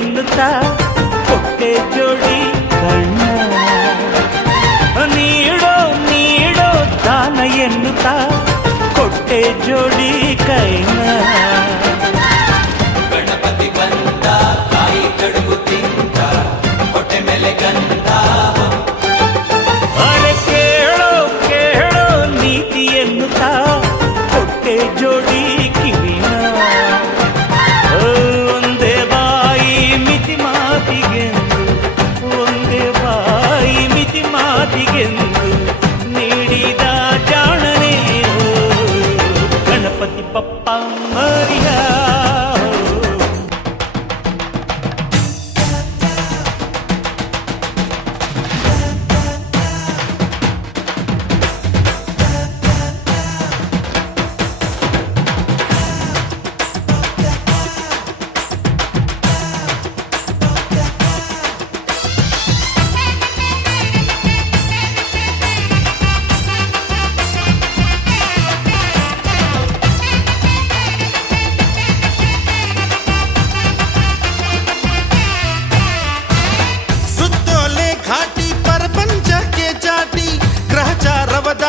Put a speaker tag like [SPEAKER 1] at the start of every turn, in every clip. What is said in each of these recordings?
[SPEAKER 1] వెన్నుతా కొట్టే జోడి కన్న. నీడో నీడో దాన ఎన్నుతా కొట్టే జోడి కైనా. గణపతి బంద కాయి కడుగు తింట కొట్టె మెలె గంట అరే కేళో
[SPEAKER 2] కేళో నీతి ఎన్నుతా కొట్టే జోడి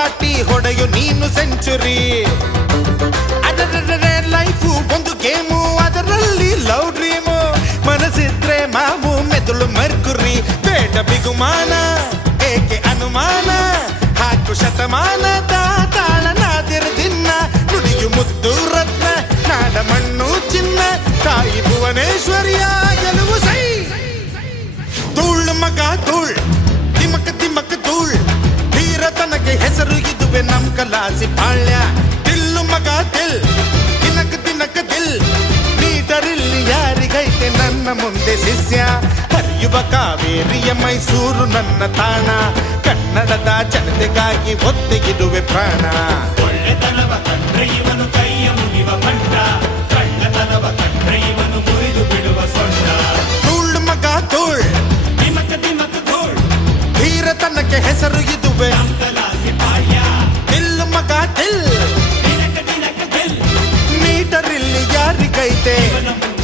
[SPEAKER 2] ದಾಟಿ ಹೊಡೆಯು ನೀನು ಸೆಂಚುರಿ. ಅದರದರೆ ಲೈಫು ಒಂದು ಗೇಮು ಅದರಲ್ಲಿ ಲವ್ ಡ್ರೀಮು ಮನಸ್ಸಿದ್ರೆ ಮಾವು ಮೆದುಳು ಮರ್ಕುರಿ ಬೇಡ ಬಿಗುಮಾನ ಏಕೆ ಅನುಮಾನ ಹಾಕು ಶತಮಾನ ತಾಳನಾದಿರ ದಿನ ನುಡಿಯು ಮುದ್ದು ರತ್ನ ನಾಡ ಮಣ್ಣು ಚಿನ್ನ ತಾಯಿ ಭುವನೇಶ್ವರಿಯ ಗೆಲುವು ಸೈ ಕಲಾಸಿ ಪಾಳ್ಯ ತಿಲ್ಲು ಮಗ ತಿಲ್ ತಿನಕ ತಿನಕ ದಿಲ್. ಮೀಟರ್ ಇಲ್ಲಿ ಯಾರಿಗೈತೆ ನನ್ನ ಮುಂದೆ ಶಿಷ್ಯ. ಹರಿಯುವ ಕಾವೇರಿಯ ಮೈಸೂರು ನನ್ನ ತಾಣ. ಕನ್ನಡದ ಜನತೆಗಾಗಿ ಒತ್ತೆಗಿಡುವೆ ಪ್ರಾಣ.
[SPEAKER 3] ಒಳ್ಳೆತನವ ಕಂಡ್ರೆ ಇವನು
[SPEAKER 1] aceite.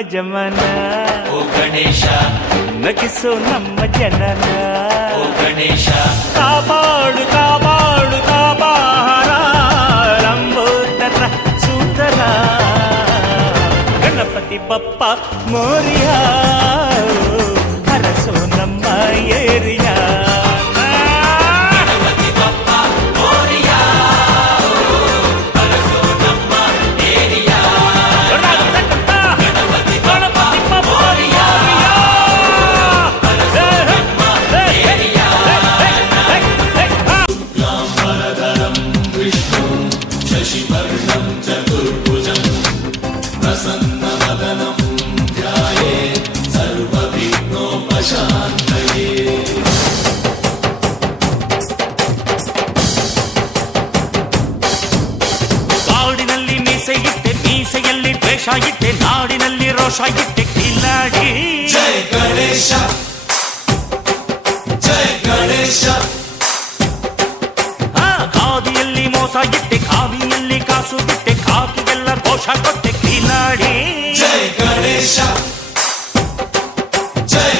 [SPEAKER 1] ಜಮನ
[SPEAKER 4] ಓ ಗಣೇಶ
[SPEAKER 1] ನಗಿಸೋ ನಮ್ಮ ಜನನ
[SPEAKER 4] ಓ ಗಣೇಶ
[SPEAKER 1] ಕಾಪಾಡು ಕಾಪಾಡು ಕಾಪಾರ ಲಂಬೋದರ ಸುಂದರ ಗಣಪತಿ ಬಪ್ಪ ಮೋರಿಯ ಹರಸೋ ನಮ್ಮ ಏರಿಯ ಗಣೇಶ ಇಟ್ಟೆ ನಾಡಿನಲ್ಲಿ ರೋಷ ಇಟ್ಟೆ ಕಿಲಾಡಿ
[SPEAKER 4] ಜೈ ಗಣೇಶ. ಜೈ ಗಣೇಶ.
[SPEAKER 1] ಖಾದಿಯಲ್ಲಿ ಮೋಸ ಇಟ್ಟೆ ಖಾದಿಯಲ್ಲಿ ಕಾಸು ಬಿಟ್ಟೆ ಖಾಕಿಗೆಲ್ಲ ಘೋಷ ಕೊಟ್ಟೆ ಕಿಲಾಡಿ ಜೈ ಗಣೇಶ. ಜೈ